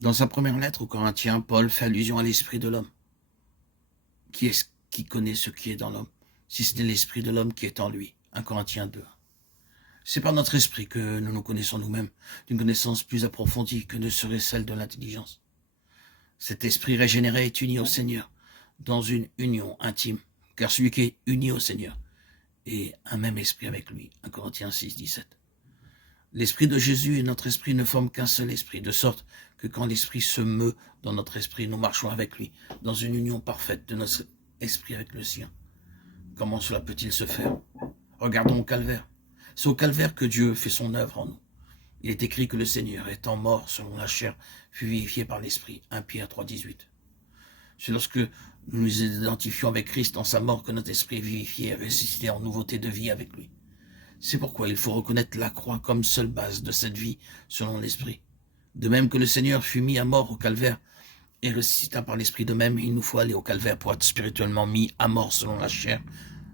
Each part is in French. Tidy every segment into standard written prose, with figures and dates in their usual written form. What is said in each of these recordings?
Dans sa première lettre aux Corinthiens, Paul fait allusion à l'esprit de l'homme. Qui est-ce qui connaît ce qui est dans l'homme, si ce n'est l'esprit de l'homme qui est en lui? 1 Corinthiens 2. C'est par notre esprit que nous nous connaissons nous-mêmes, d'une connaissance plus approfondie que ne serait celle de l'intelligence. Cet esprit régénéré est uni au Seigneur, dans une union intime, car celui qui est uni au Seigneur est un même esprit avec lui. 1 Corinthiens 6, 17. L'esprit de Jésus et notre esprit ne forment qu'un seul esprit, de sorte que quand l'esprit se meut dans notre esprit, nous marchons avec lui, dans une union parfaite de notre esprit avec le sien. Comment cela peut-il se faire? Regardons au calvaire. C'est au calvaire que Dieu fait son œuvre en nous. Il est écrit que le Seigneur, étant mort selon la chair, fut vivifié par l'esprit. 1 Pierre 3, 18. C'est lorsque nous nous identifions avec Christ en sa mort que notre esprit est vivifié et ressuscité en nouveauté de vie avec lui. C'est pourquoi il faut reconnaître la croix comme seule base de cette vie selon l'esprit. De même que le Seigneur fut mis à mort au calvaire et ressuscita par l'esprit, de même il nous faut aller au calvaire pour être spirituellement mis à mort selon la chair.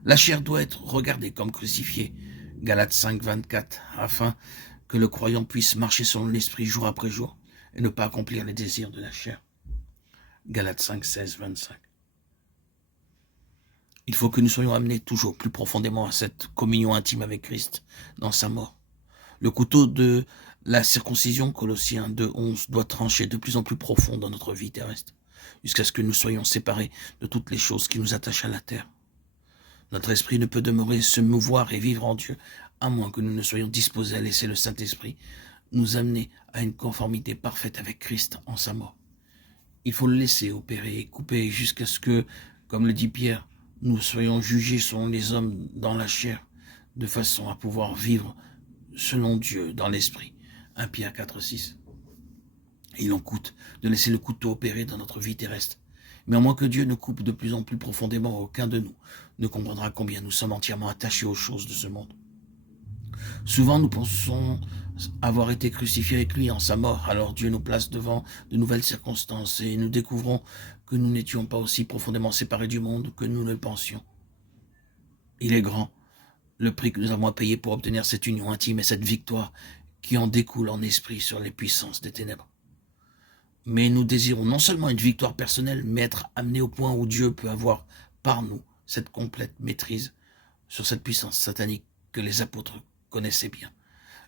La chair doit être regardée comme crucifiée. Galates 5, 24, afin que le croyant puisse marcher selon l'esprit jour après jour et ne pas accomplir les désirs de la chair. Galates 5, 16, 25. Il faut que nous soyons amenés toujours plus profondément à cette communion intime avec Christ dans sa mort. Le couteau de la circoncision, Colossiens 2, 11, doit trancher de plus en plus profond dans notre vie terrestre, jusqu'à ce que nous soyons séparés de toutes les choses qui nous attachent à la terre. Notre esprit ne peut demeurer, se mouvoir et vivre en Dieu, à moins que nous ne soyons disposés à laisser le Saint-Esprit nous amener à une conformité parfaite avec Christ en sa mort. Il faut le laisser opérer et couper jusqu'à ce que, comme le dit Pierre, nous soyons jugés selon les hommes dans la chair, de façon à pouvoir vivre selon Dieu dans l'esprit. 1 Pierre 4, 6. Il en coûte de laisser le couteau opérer dans notre vie terrestre. Mais à moins que Dieu ne coupe de plus en plus profondément, aucun de nous ne comprendra combien nous sommes entièrement attachés aux choses de ce monde. Souvent, nous pensons avoir été crucifiés avec lui en sa mort, alors Dieu nous place devant de nouvelles circonstances et nous découvrons que nous n'étions pas aussi profondément séparés du monde que nous le pensions. Il est grand, le prix que nous avons à payer pour obtenir cette union intime et cette victoire qui en découle en esprit sur les puissances des ténèbres. Mais nous désirons non seulement une victoire personnelle, mais être amenés au point où Dieu peut avoir par nous cette complète maîtrise sur cette puissance satanique que les apôtres connaissaient bien.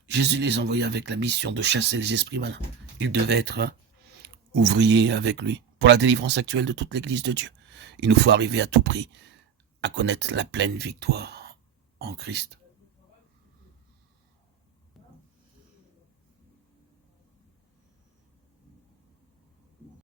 Jésus les envoyait avec la mission de chasser les esprits malins. Ils devaient être ouvriers avec lui. Pour la délivrance actuelle de toute l'Église de Dieu, il nous faut arriver à tout prix à connaître la pleine victoire en Christ.